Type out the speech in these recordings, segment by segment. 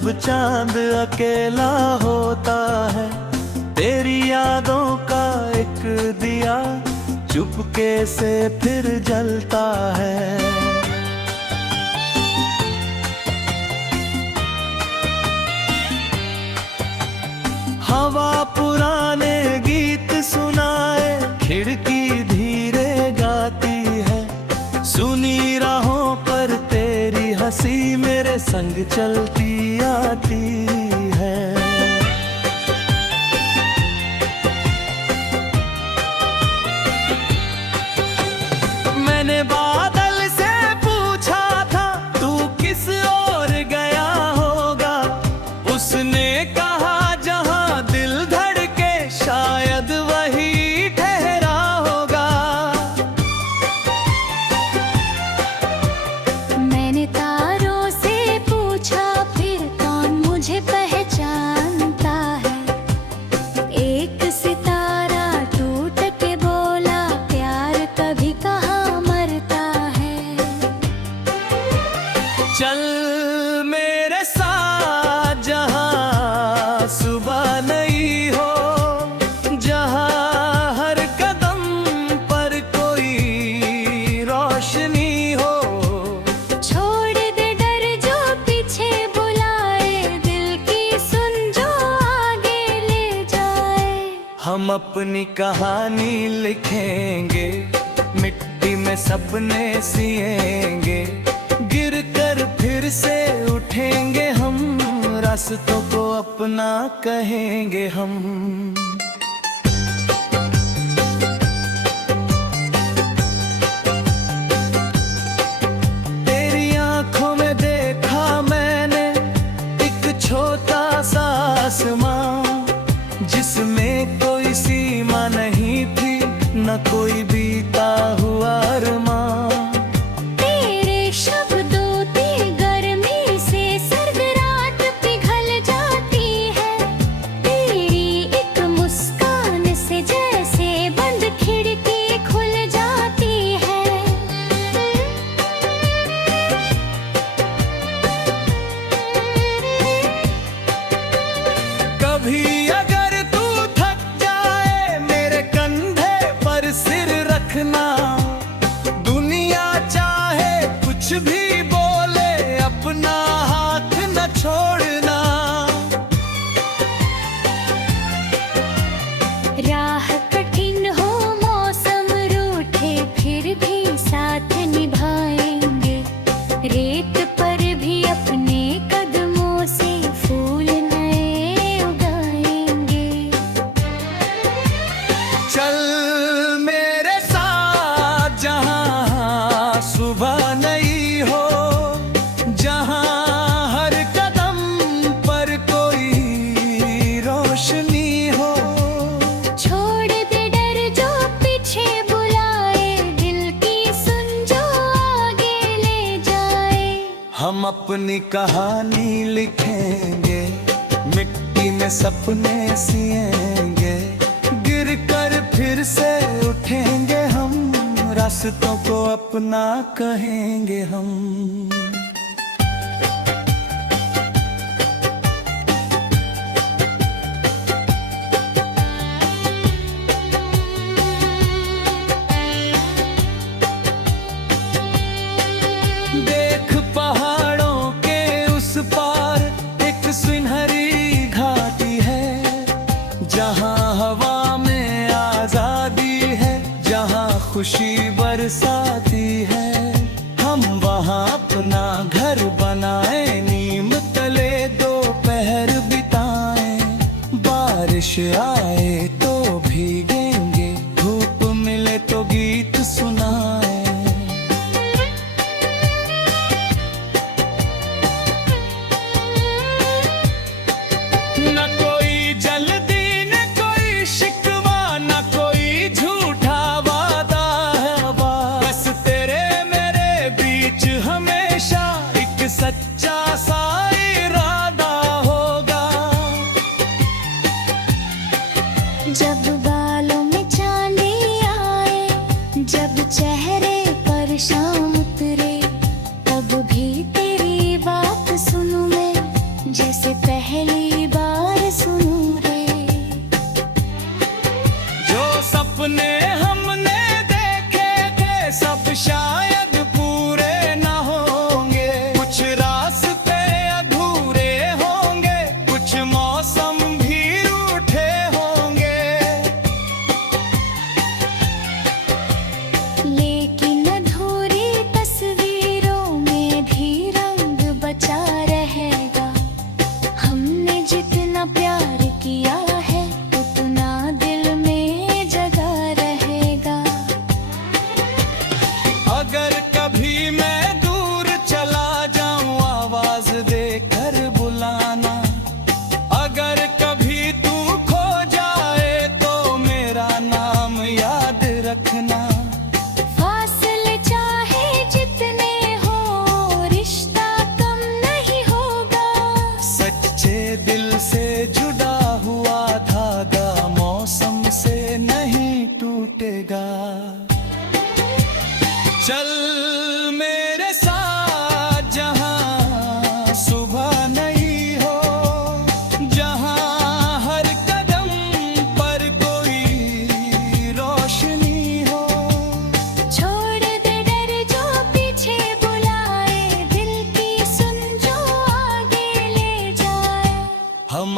जब चांद अकेला होता है, तेरी यादों का एक दिया चुपके से फिर जलता है। हवा पुराने गीत सुनाए, खिड़की धीरे गाती है, सुनी राहों पर तेरी हंसी मेरे संग चलती आती है। मैंने बादल से पूछा था तू किस ओर गया होगा, उसने कहा जहां दिल धड़के शायद वही ठहरा होगा। मैंने तारों से पूछा फिर कौन मुझे पहचानता है, एक सितारा टूट के बोला प्यार कभी कहाँ मरता है। चल मेरे साथ जहां सुबह नहीं हो, जहां हर कदम पर कोई रोशनी हो। छोड़ दे डर जो पीछे बुलाए, दिल की सुन जो आगे ले जाए। हम अपनी कहानी लिखेंगे, मिट्टी में सपने सिएंगे, गिर कर फिर से उठेंगे हम, रास्तों को अपना कहेंगे हम। तेरी आंखों में देखा मैंने एक छोटा सा आसमां, जिसमें कोई सीमा नहीं थी न कोई बीता हुआ अरमां। तेरे शब्दों की गर्मी से सर्द रात पिघल जाती है, तेरी एक मुस्कान से जैसे बंद खिड़की खुल जाती है। कभी अगर तू थक जाए मेरे कंधे पर सिर रखना, दुनिया चाहे कुछ भी बोले अपना हाथ न छोड़ना। राह कठिन हो मौसम रूठे फिर भी साथ निभाएंगे, रेत पर भी अपने कदमों से फूल नए उगाएंगे। चल मेरे साथ जहां सुबह नहीं हो, जहां हर कदम पर कोई रोशनी हो। छोड़ दे डर जो पीछे बुलाए, दिल की सुन जो आगे ले जाए। हम अपनी कहानी लिखेंगे, मिट्टी में सपने सिएंगे, गिर कर फिर से उठेंगे हम, रास्तों को अपना कहेंगे हम। देख पहाड़ों के उस पार एक सुनहरी घाटी है, जहां हवा में आजादी है, जहां खुशी बरसाती है। हम वहां अपना घर बनाए, नीम तले दोपहर बिताएं, बारिश आए तो भीगेंगे, धूप मिले तो गीत सुनाएं। न कोई जल्दी न कोई शिकवा, न कोई झूठा वादा है, बस तेरे मेरे बीच हमेशा एक सच्चा सा इरादा होगा। जब बालों में चांदी आए, जब चेहरे पर शाम उतरे, तब भी तेरी बात सुनूं मैं, जैसे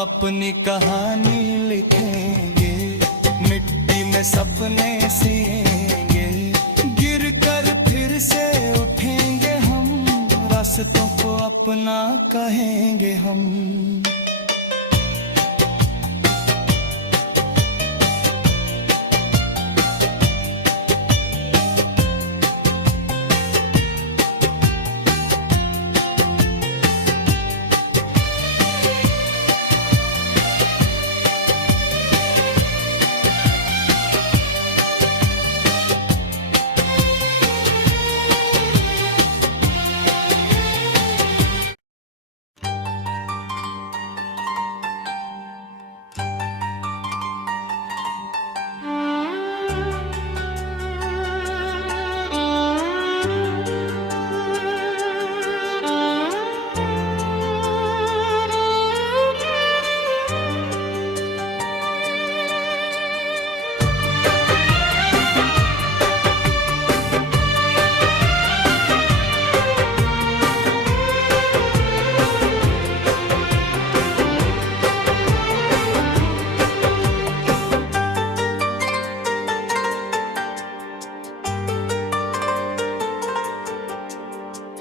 अपनी कहानी लिखेंगे, मिट्टी में सपने सिएंगे, गिर कर फिर से उठेंगे हम, रास्तों को अपना कहेंगे हम।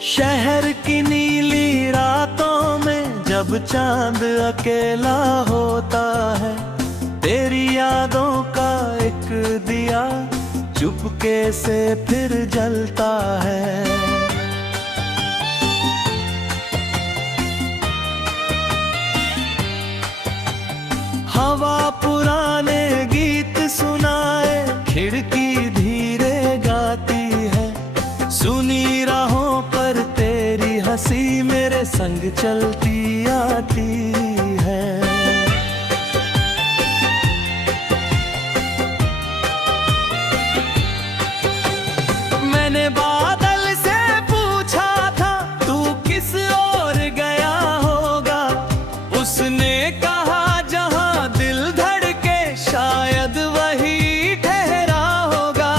शहर की नीली रातों में जब चांद अकेला होता है, तेरी यादों का एक दिया चुपके से फिर जलता है। हवा पुराने गीत सुनाए, खिड़की धीरे गाती है, सुनी राहों पर तेरी हंसी मेरे संग चलती आती है। मैंने बादल से पूछा था तू किस ओर गया होगा, उसने कहा जहां दिल धड़के शायद वही ठहरा होगा।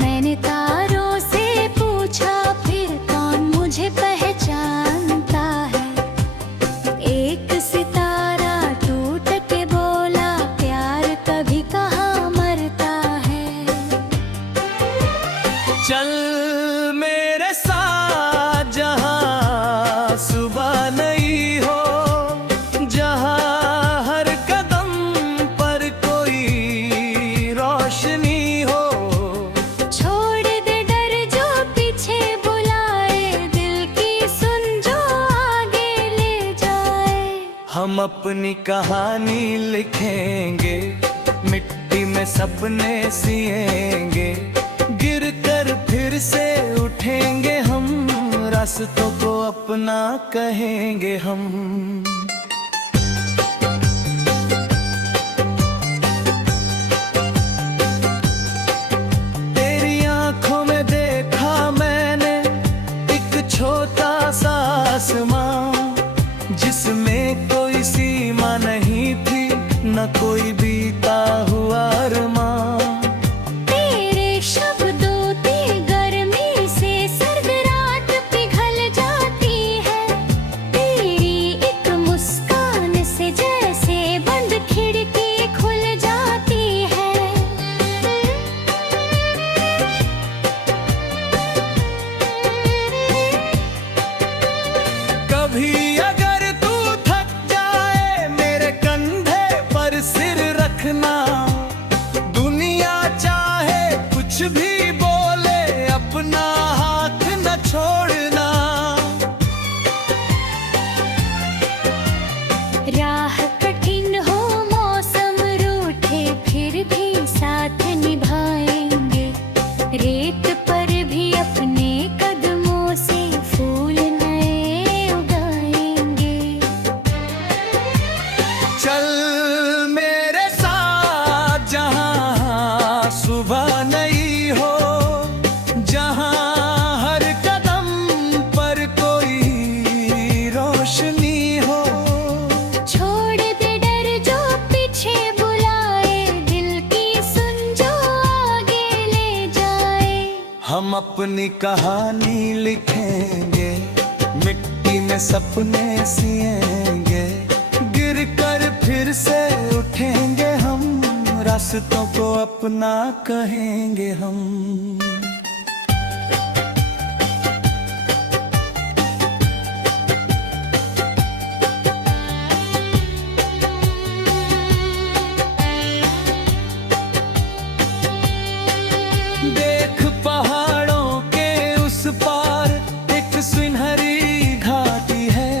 मैंने तारों से पूछा फिर कौन मुझे पहचानता है, एक सितारा टूट के बोला प्यार कभी कहाँ मरता है। चल मेरे साथ जहां सुबह नहीं हो, जहां हर कदम पर कोई रोशनी हो। छोड़ दे डर जो पीछे बुलाए, दिल की सुन जो आगे ले जाए। हम अपनी कहानी लिखेंगे, मिट्टी में सपने सिएंगे, गिर कर फिर से उठेंगे हम, रास्तों को अपना कहेंगे हम। तेरी आंखों में देखा मैंने एक छोटा सा आसमां, जिसमें कोई सीमा नहीं थी न कोई बीता हुआ अरमां। तेरे शब्दों की गर्मी से सर्द रात पिघल जाती है, तेरी एक मुस्कान से जैसे बंद खिड़की खुल जाती है। कभी अगर तू थक जाए मेरे कंधे पर सिर रखना, दुनिया चाहे कुछ भी बोले अपना हाथ न छोड़ना। राह कठिन हो मौसम रूठे फिर भी साथ निभाएंगे, रेत पर भी अपने कदमों से फूल नए उगाएंगे। चल मेरे साथ जहां सुबह नहीं हो, जहां हर कदम पर कोई रोशनी हो। छोड़ दे डर जो पीछे बुलाए, दिल की सुन जो आगे ले जाए। हम अपनी कहानी लिखेंगे, मिट्टी में सपने सिएंगे, गिर कर फिर से उठेंगे हम, रास्तों को अपना कहेंगे हम। देख पहाड़ों के उस पार एक सुनहरी घाटी है,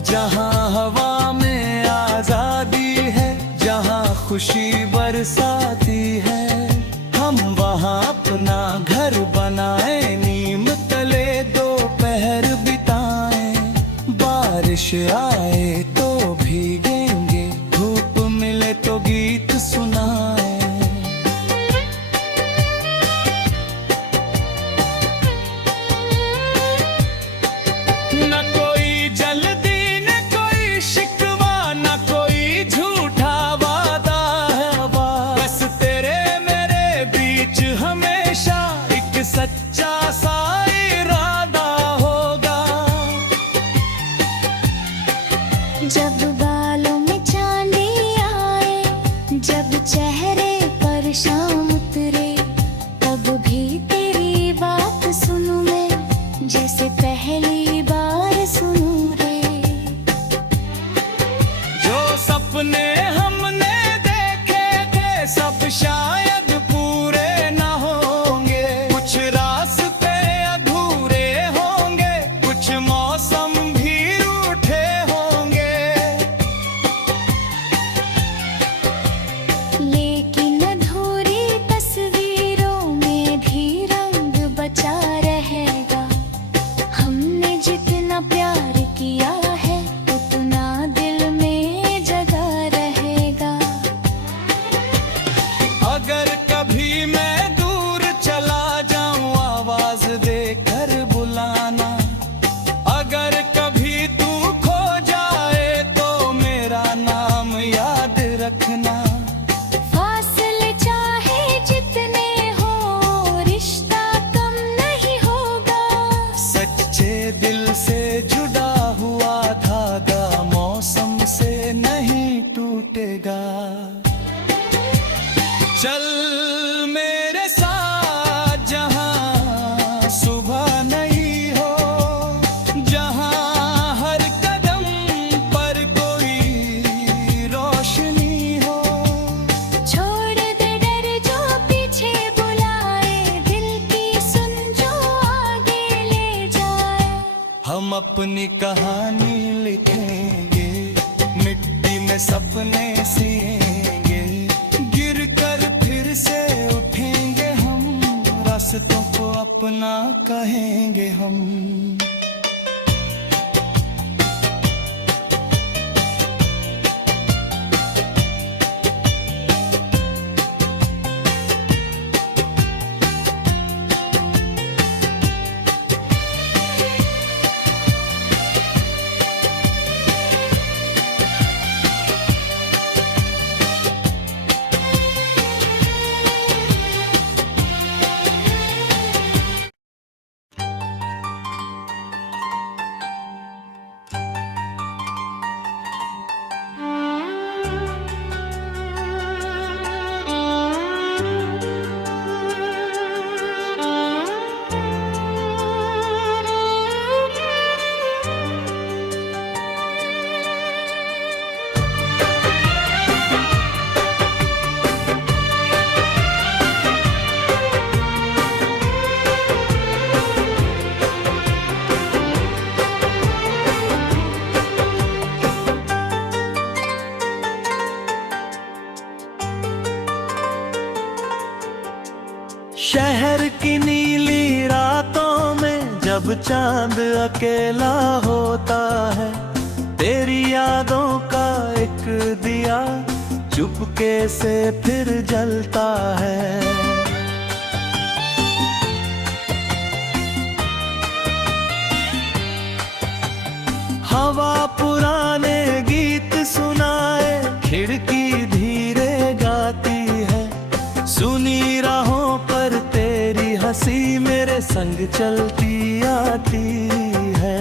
जहाँ हवा में आजादी है, जहाँ खुशी बरसाती है। हम वहाँ अपना घर बनाए, नीम तले दोपहर बिताएं, बारिश आए तो भीगेंगे, धूप मिले तो गीत सुनाएं। न कोई जल्दी न कोई शिकवा, न कोई झूठा वादा है, बस तेरे मेरे बीच हमेशा एक सच्चा सा इरादा होगा। जब बालों में चांदी आए, जब चेहरे पर शाम उतरे, तब भी तेरी बात सुनूं मैं, जैसे पहली बार सुनूं रे। जो सपने हमने देखे थे सब शायद पूरे न होंगे, कुछ रास्ते अधूरे होंगे, कुछ मौसम भी रूठे होंगे। लेकिन अधूरी तस्वीरों में भी रंग बचा रहेगा। हमने जितना प्यार किया है, उतना दिल में जगा रहेगा। अगर कभी मैं दूर चला जाऊं आवाज देकर बुलाना, अगर कभी तू खो जाए तो मेरा नाम याद रखना। फासले चाहे जितने हो, रिश्ता कम नहीं होगा। सच्चे दिल से जुड़ा हुआ धागा मौसम से नहीं टूटेगा। चल मेरे साथ जहां सुबह नहीं हो, जहां हर कदम पर कोई रोशनी हो। छोड़ दे डर जो पीछे बुलाए, दिल की सुन जो आगे ले जाए। हम अपनी कहानी लिखेंगे, मिट्टी में सपने सिएंगे, गिर कर फिर से उठेंगे हम, रास्तों को अपना कहेंगे हम। शहर की नीली रातों में जब चांद अकेला होता है, तेरी यादों का एक दिया चुपके से फिर जलता है। हवा पुराने गीत सुनाए, खिड़की धीरे गाती है, सुनी राहों पर तेरी हंसी मेरे संग चलती आती है।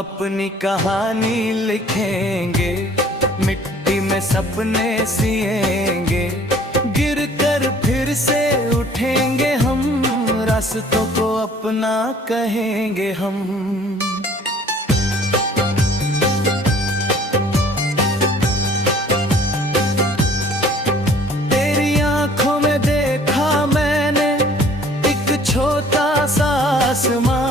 अपनी कहानी लिखेंगे, मिट्टी में सपने सिएंगे, गिर कर फिर से उठेंगे हम, रास्तों को अपना कहेंगे हम। तेरी आंखों में देखा मैंने एक छोटा सा आसमां,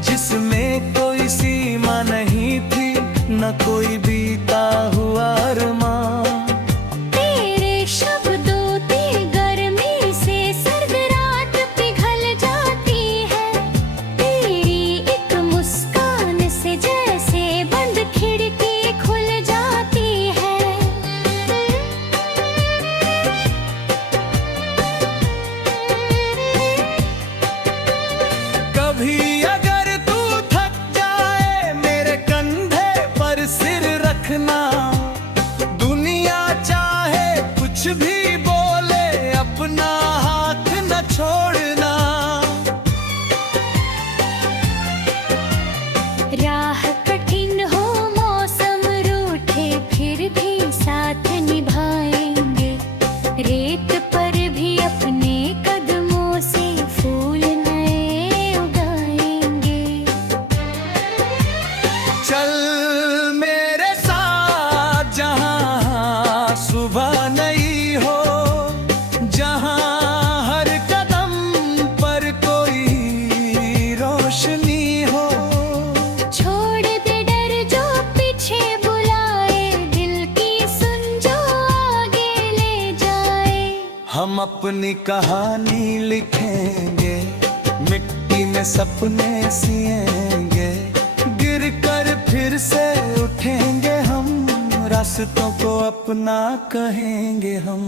जिसमें कोई सीमा नहीं थी, न कोई बीता हुआ अरमां। तेरे शब्दों की गर्मी से सर्द रात पिघल जाती है, तेरी एक मुस्कान से जैसे बंद खिड़की खुल जाती है। कभी अगर तू थक जाए मेरे कंधे पर सिर रखना, दुनिया चाहे कुछ भी बोले अपना हाथ न छोड़ना। राह कठिन हो मौसम रूठे फिर भी साथ निभाएंगे, रेत पर भी अपने कदमों से फूल नए उगाएंगे। चल मेरे साथ जहां सुबह नई हो, जहां हर कदम पर कोई रोशनी हो। छोड़ दे डर जो पीछे बुलाए, दिल की सुन जो आगे ले जाए। हम अपनी कहानी लिखेंगे, मिट्टी में सपने सिएंगे, गिर कर फिर से उठेंगे हम, रास्तों को अपना कहेंगे हम।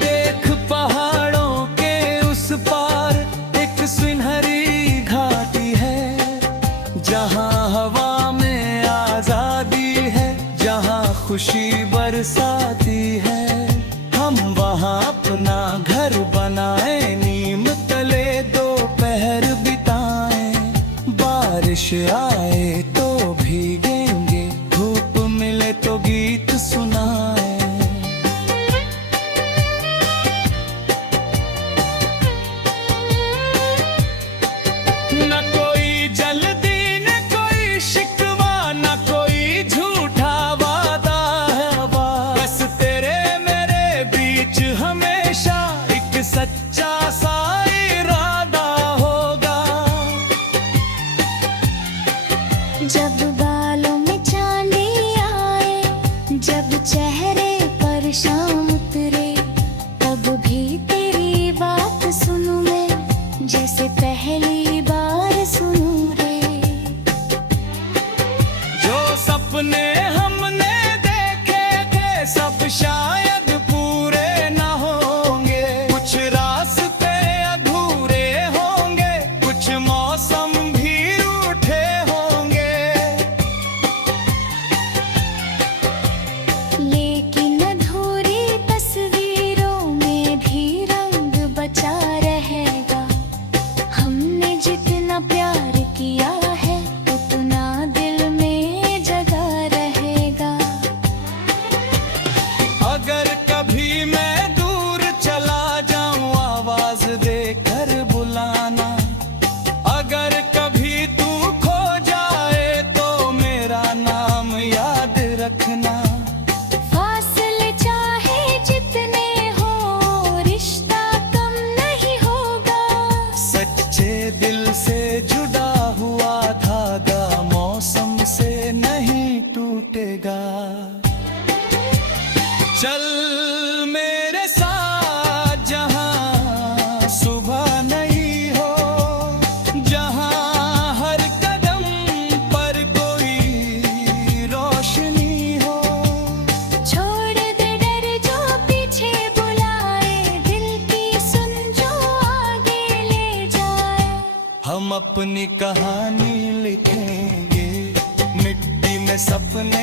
देख पहाड़ों के उस पार एक सुनहरी घाटी है, जहां हवा में आजादी है, जहां खुशी बरसाती है। हम वहां अपना घर बनाए, नीम तले दोपहर बिताएं, बारिश आए तो भीगेंगे, धूप मिले तो गीत सुनाएं। न कोई जल्दी न कोई शिकवा, न कोई झूठा वादा है, बस तेरे मेरे बीच हमेशा एक सच्चा सा इरादा होगा। जब बालों में चांदी आए, जब चेहरे पर शाम उतरे, तब भी तेरी बात सुनूं मैं, जैसे पहली बार सुनूं रे। जो सपने हमने देखे थे सब शायद पूरे न होंगे, कुछ रास्ते अधूरे होंगे, कुछ मौसम भी रूठे होंगे। लेकिन अधूरी तस्वीरों में भी रंग बचा रहेगा, हमने जितना प्यार किया है उतना दिल में जगा रहेगा। अगर कभी मैं दूर चला जाऊं आवाज देकर बुलाना, अगर कभी तू खो जाए तो मेरा नाम याद रखना। फासले चाहे जितने हो, रिश्ता कम नहीं होगा। सच्चे दिल से जुड़ा हुआ धागा मौसम से नहीं टूटेगा। चल मेरे साथ जहां सुबह नई हो, जहां हर कदम पर कोई रोशनी हो। छोड़ दे डर जो पीछे बुलाए, दिल की सुन जो आगे ले जाए। हम अपनी कहानी लिखेंगे, सपने